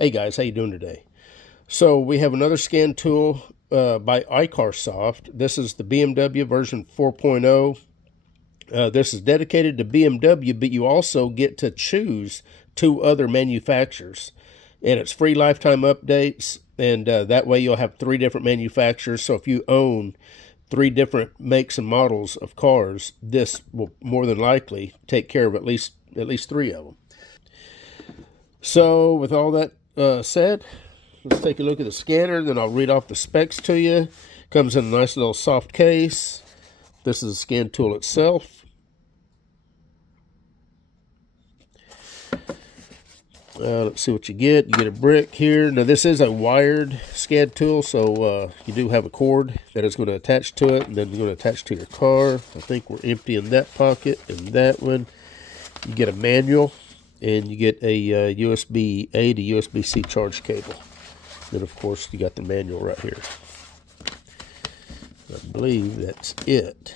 Hey guys, how you doing today? So we have another scan tool by iCarsoft. This is the BMW version 4.0. This is dedicated to BMW, but you also get to choose two other manufacturers. And it's free lifetime updates, and that way you'll have three different manufacturers. So if you own three different makes and models of cars, this will more than likely take care of at least three of them. So with all that said, let's take a look at the scanner, then I'll read off the specs to you. Comes in a nice little soft case. This is the scan tool itself. Let's see what you get. You get a brick here. Now this is a wired scan tool, so you do have a cord that is going to attach to it, and then you're going to attach to your car. I think we're empty in that pocket and that one. You get a manual, and you get a USB-A to USB-C charge cable. Then, of course, you got the manual right here. I believe that's it.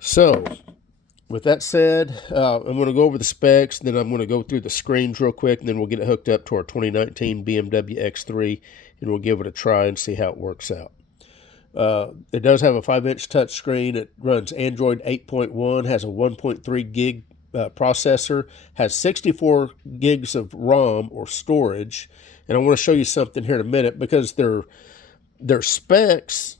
So, with that said, I'm going to go over the specs, then I'm going to go through the screens real quick, and then we'll get it hooked up to our 2019 BMW X3, and we'll give it a try and see how it works out. It does have a 5-inch touchscreen. It runs Android 8.1, has a 1.3 gig processor, has 64 gigs of ROM or storage. And I want to show you something here in a minute, because their specs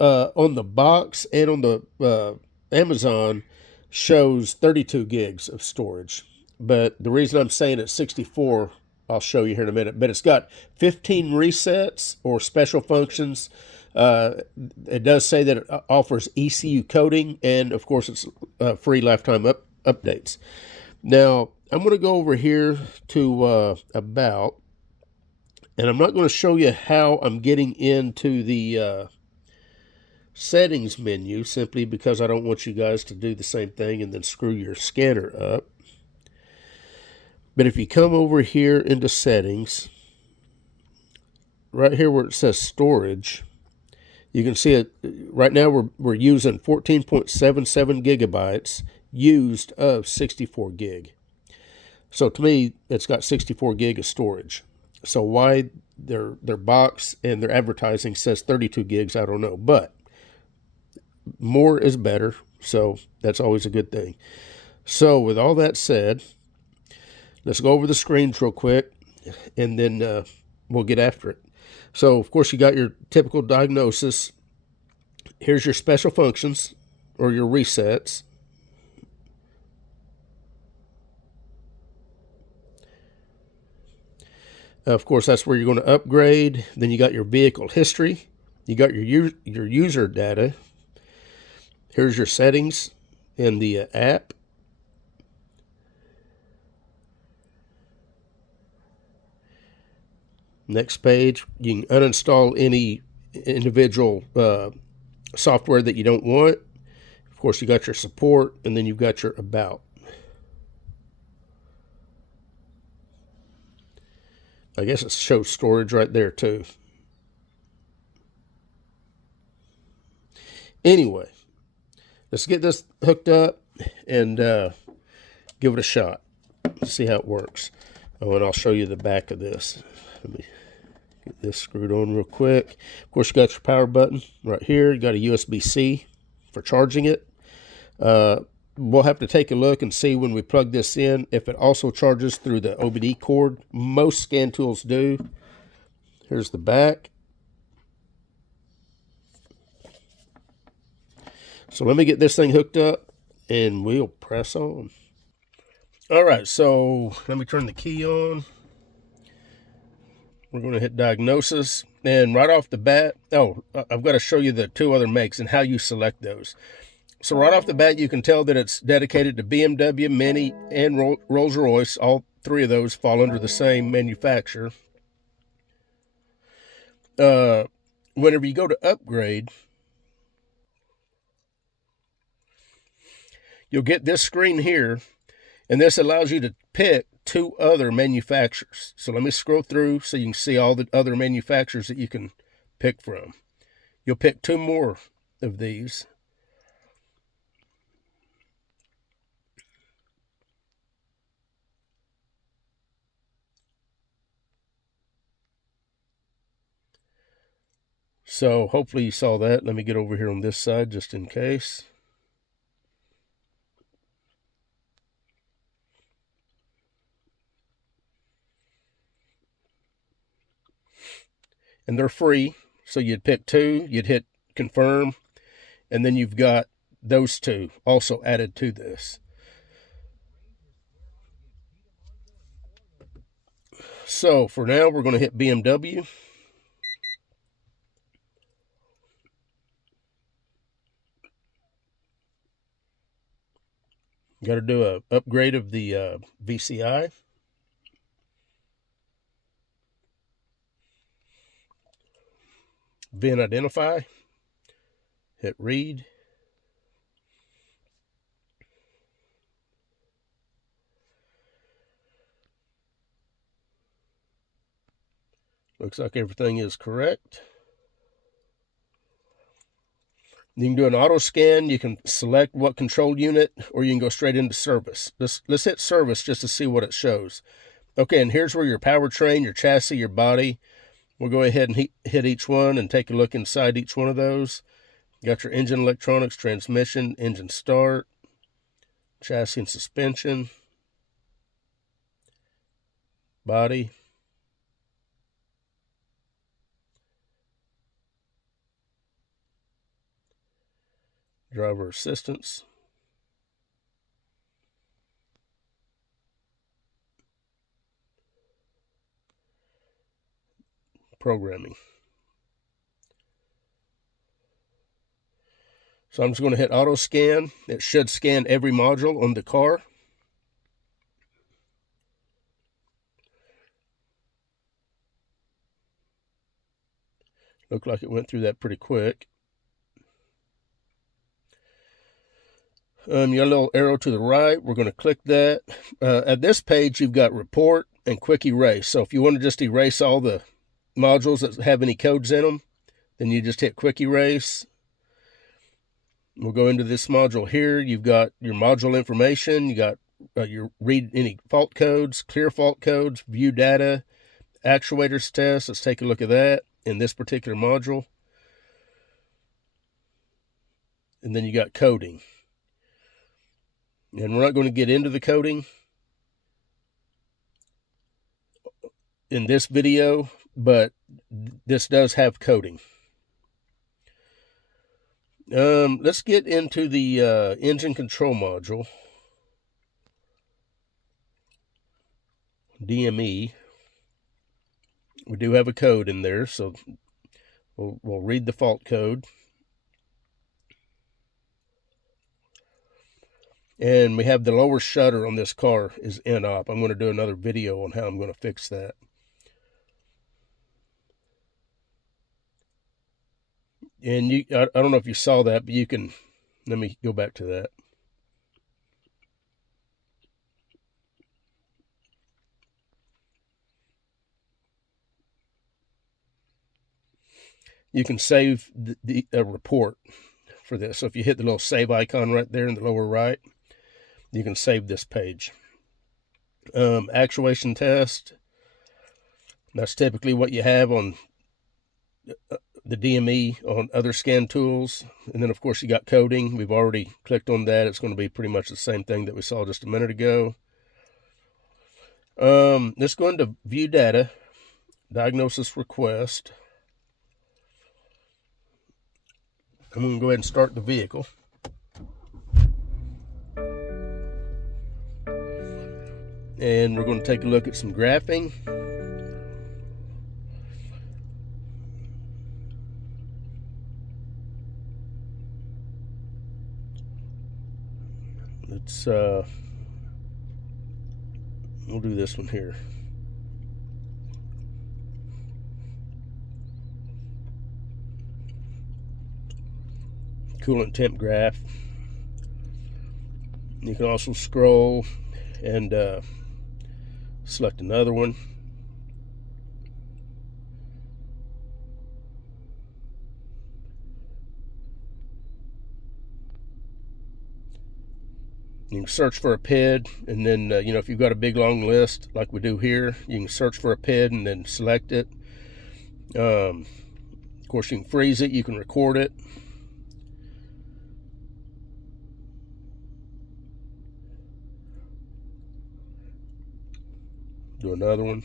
on the box and on the Amazon shows 32 gigs of storage. But the reason I'm saying it's 64, I'll show you here in a minute. But it's got 15 resets or special functions. It does say that it offers ECU coding, and of course it's free lifetime updates. Now, I'm going to go over here to About, and I'm not going to show you how I'm getting into the settings menu, simply because I don't want you guys to do the same thing and then screw your scanner up. But if you come over here into settings, right here where it says storage, you can see it right now. We're using 14.77 gigabytes used of 64 gig. So to me, it's got 64 gig of storage. So why their box and their advertising says 32 gigs, I don't know. But more is better, so that's always a good thing. So with all that said, let's go over the screens real quick, and then we'll get after it. So, of course, you got your typical diagnosis. Here's your special functions, or your resets. Of course, that's where you're going to upgrade. Then you got your vehicle history. You got your user data. Here's your settings in the app. Next page, you can uninstall any individual software that you don't want. Of course, you got your support, and then you've got your About. I guess it shows storage right there too. Anyway, let's get this hooked up and give it a shot. See how it works. Oh, and I'll show you the back of this. Let me get this screwed on real quick. Of course, you got your power button right here. You got a USB-C for charging it. We'll have to take a look and see when we plug this in if it also charges through the OBD cord. Most scan tools do. Here's the back. So let me get this thing hooked up and we'll press on. All right, so let me turn the key on. We're going to hit diagnosis, and right off the bat, I've got to show you the two other makes and how you select those. So right off the bat, you can tell that it's dedicated to BMW, Mini, and Rolls-Royce. All three of those fall under the same manufacturer. Whenever you go to upgrade, you'll get this screen here, and this allows you to pick two other manufacturers. So let me scroll through so you can see all the other manufacturers that you can pick from. You'll pick two more of these. So hopefully you saw that. Let me get over here on this side just in case. And they're free. So you'd pick two, you'd hit confirm, and then you've got those two also added to this. So for now, we're going to hit BMW. Got to do a upgrade of the VCI. VIN identify. Hit read. Looks like everything is correct. You can do an auto scan. You can select what control unit, or you can go straight into service. Let's hit service just to see what it shows. Okay, and here's where your powertrain, your chassis, your body. We'll go ahead and hit each one and take a look inside each one of those. You got your engine electronics, transmission, engine start, chassis and suspension, body, driver assistance, programming. So I'm just going to hit auto scan. It should scan every module on the car. Looked like it went through that pretty quick. You got a little arrow to the right. We're going to click that. At this page, you've got report and quick erase. So if you want to just erase all the modules that have any codes in them, then you just hit quick erase. We'll go into this module here. You've got your module information. You got your read any fault codes, clear fault codes, view data, actuators test. Let's take a look at that in this particular module. And then you got coding. And we're not going to get into the coding in this video, but this does have coding. Let's get into the engine control module, DME. We do have a code in there, so we'll read the fault code. And we have the lower shutter on this car is in-op. I'm going to do another video on how I'm going to fix that. And I don't know if you saw that, but you can, let me go back to that. You can save the report for this. So if you hit the little save icon right there in the lower right, you can save this page. Actuation test. That's typically what you have on the DME on other scan tools. And then of course you got coding. We've already clicked on that. It's going to be pretty much the same thing that we saw just a minute ago. Let's go into view data, diagnosis request. I'm going to go ahead and start the vehicle. And we're going to take a look at some graphing. Let's we'll do this one here. Coolant temp graph. You can also scroll and select another one. You can search for a PID, and then if you've got a big long list like we do here, you can search for a PID and then select it. course, you can freeze it, you can record it. Do another one.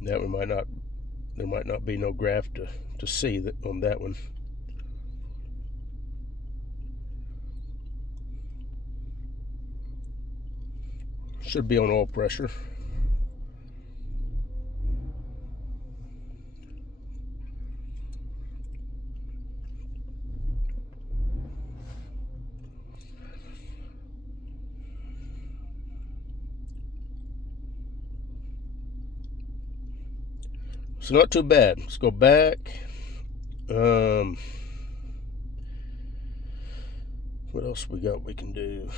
That one might not, there might not be no graph to see that on that one. Should be on oil pressure. So not too bad. Let's go back. What else we got we can do?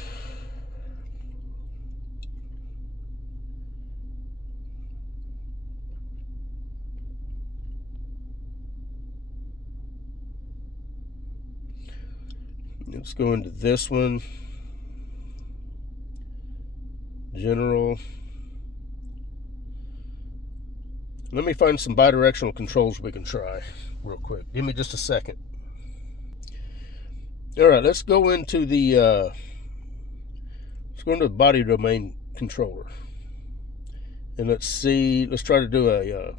Let's go into this one. General. Let me find some bidirectional controls we can try real quick. Give me just a second. All right, let's go into the body domain controller, and let's see. Let's try to do a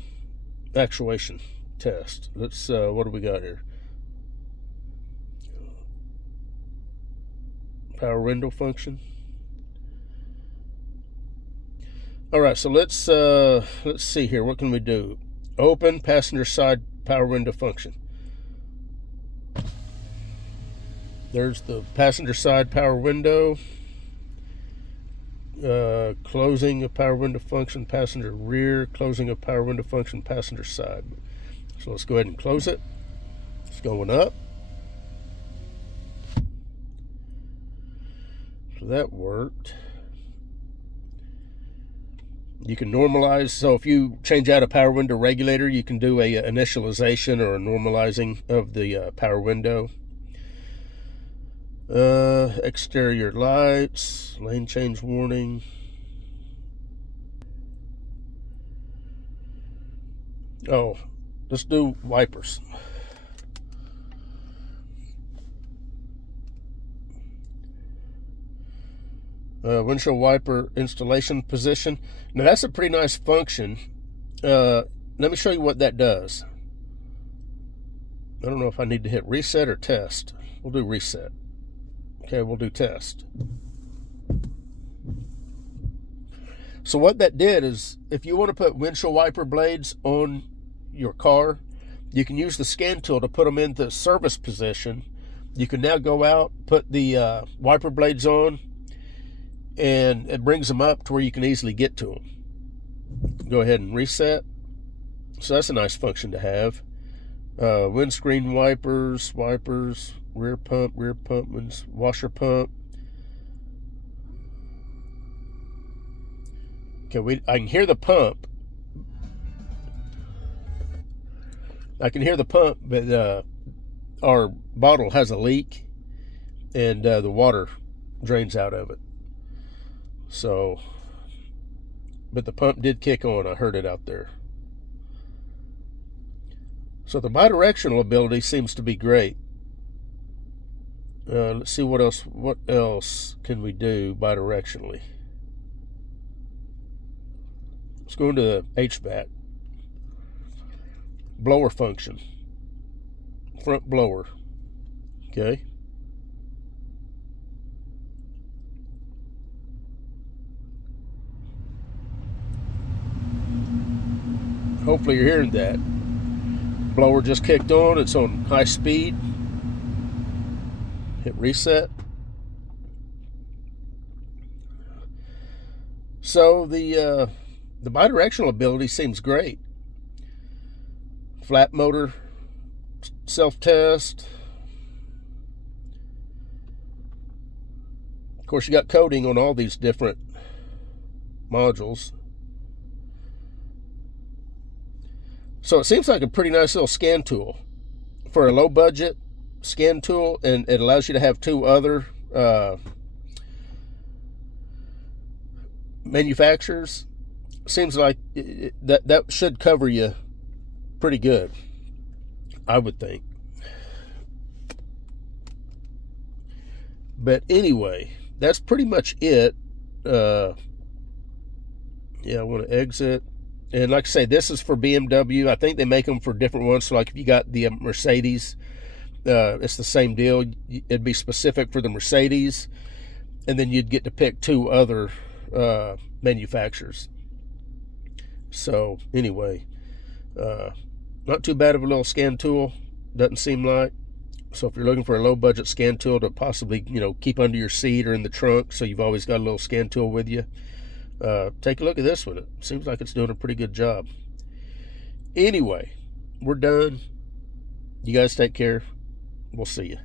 actuation test. Let's what do we got here? Power window function. All right, so let's see here. What can we do? Open passenger side power window function. There's the passenger side power window. Closing a power window function, passenger rear. Closing a power window function, passenger side. So let's go ahead and close it. It's going up. So that worked. You can normalize, so if you change out a power window regulator, you can do a initialization or a normalizing of the power window. Exterior lights, lane change warning. Oh, let's do wipers. Windshield wiper installation position. Now that's a pretty nice function. Let me show you what that does. I don't know if I need to hit reset or test. We'll do reset. Okay, we'll do test. So what that did is, if you want to put windshield wiper blades on your car, you can use the scan tool to put them into service position. You can now go out, put the wiper blades on, and it brings them up to where you can easily get to them. Go ahead and reset. So that's a nice function to have. Windscreen wipers, rear pump, washer pump. Okay, I can hear the pump. But our bottle has a leak, and the water drains out of it. So, but the pump did kick on. I heard it out there. So the bidirectional ability seems to be great. Let's see what else can we do bidirectionally. Let's go into the HVAC. Blower function. Front blower. Okay. Hopefully you're hearing that. Blower just kicked on. It's on high speed. Hit reset. So the bidirectional ability seems great. Flat motor self-test. Of course, you got coding on all these different modules. So it seems like a pretty nice little scan tool for a low budget scan tool, and it allows you to have two other manufacturers, seems like that should cover you pretty good, I would think. But anyway, that's pretty much it. Yeah, I want to exit. And like I say, this is for BMW. I think they make them for different ones. So like if you got the Mercedes, it's the same deal. It'd be specific for the Mercedes, and then you'd get to pick two other manufacturers. So anyway, not too bad of a little scan tool, doesn't seem like. So if you're looking for a low budget scan tool to possibly, keep under your seat or in the trunk, so you've always got a little scan tool with you, take a look at this one. It seems like it's doing a pretty good job. Anyway, we're done. You guys take care. We'll see you.